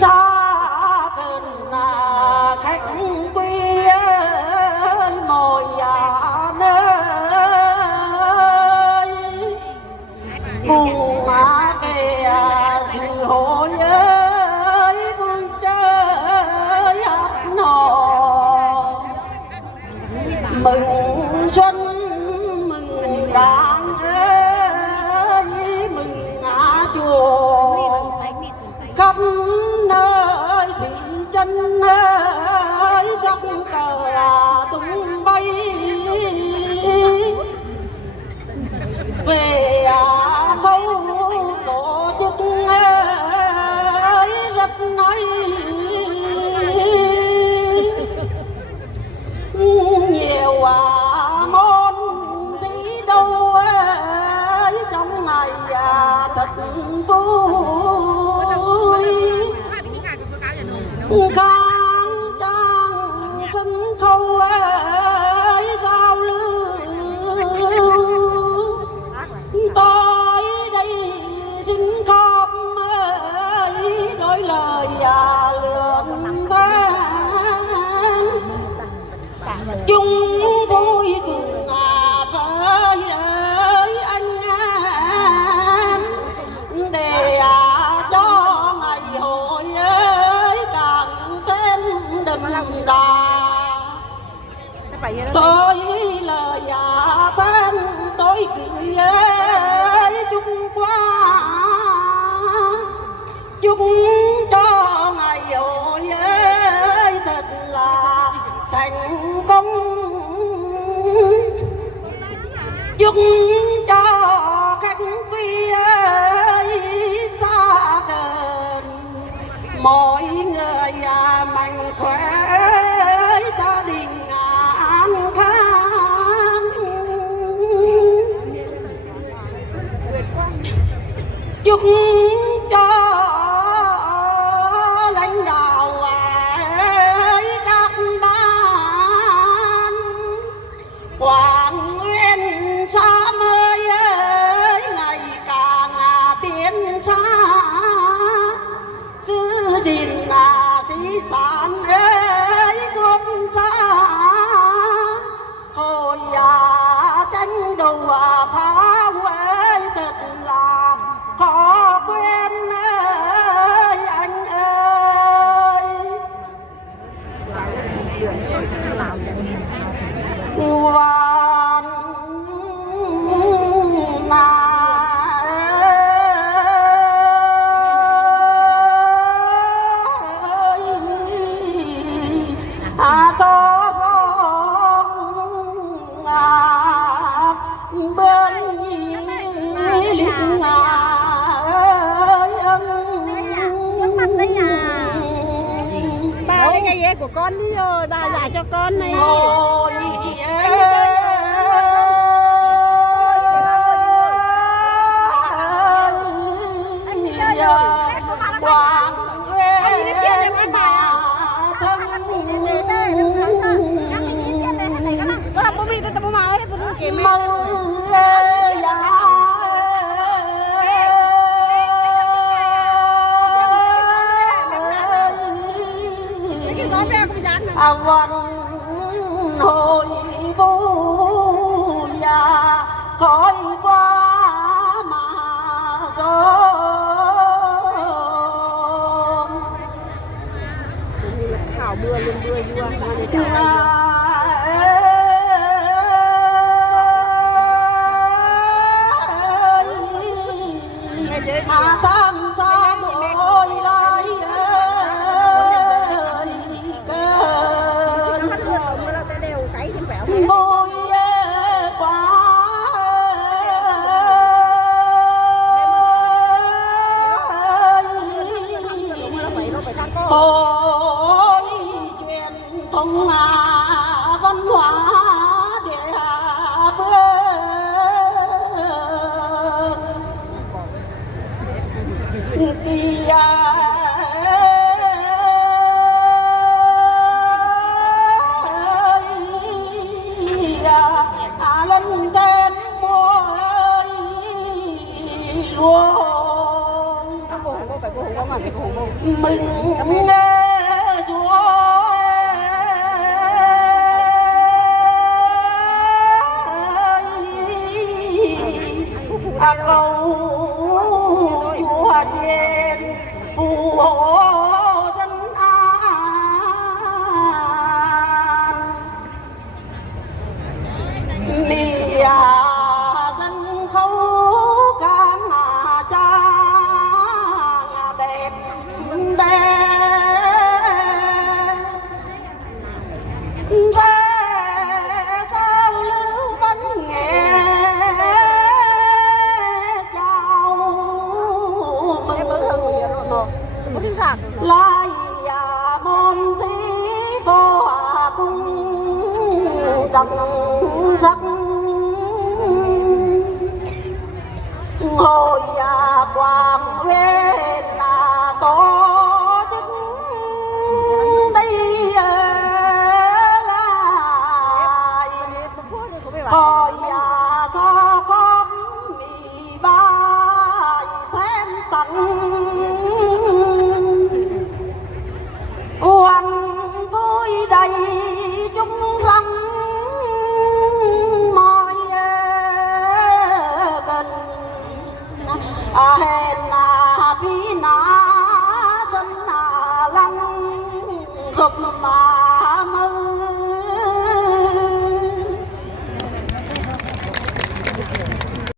xa gần là khách quý mồi nơi cùng má kề sự hội ơi phương chơi hát nò mừng xuân mừng đảng ơi mừng chùa khắp nơi thị trấn ơi dốc cờ tung bay về khâu tổ chức ơi rất nói nhiều môn tí đâu trong ngày thật vui khang trang sân khấu ấy giao lưu tôi đây xin khóc ấy đôi lời lượn than chung vui cùng với anh em để cho ngày hội ấy càng thêm đậm đà. Tôi lời tên tôi gửi chúc qua chúc cho ngày hội ấy thật là thành công, chúc cho khách quý ấy xa gần mọi người mạnh khỏe gia đình an khang, chúc cho lãnh đạo ấy các ban Quảng Nguyên xa mới ngày càng tiến xa giữ gìn di sản ấy quốc gia hồi tranh đầu pháo ấy thật là khó quên ơi anh ơi. Hoàn cho bên lính ơi trước mặt đây ba lấy cái vé của con đi rồi bà giải cho con này. Văn hội vui khói qua mà gió thảo mưa luôn mưa vua tham gia đôi lại bôi quá ôi truyền thống văn hóa địa phương kia lần thêm môi luôn mình lòng sắc hồi quang huyên tổ chức đây lại coi cho con mì bài thêm tặng oan vui đầy chung lòng mọi cần hẹn vì na sân lăng khập mà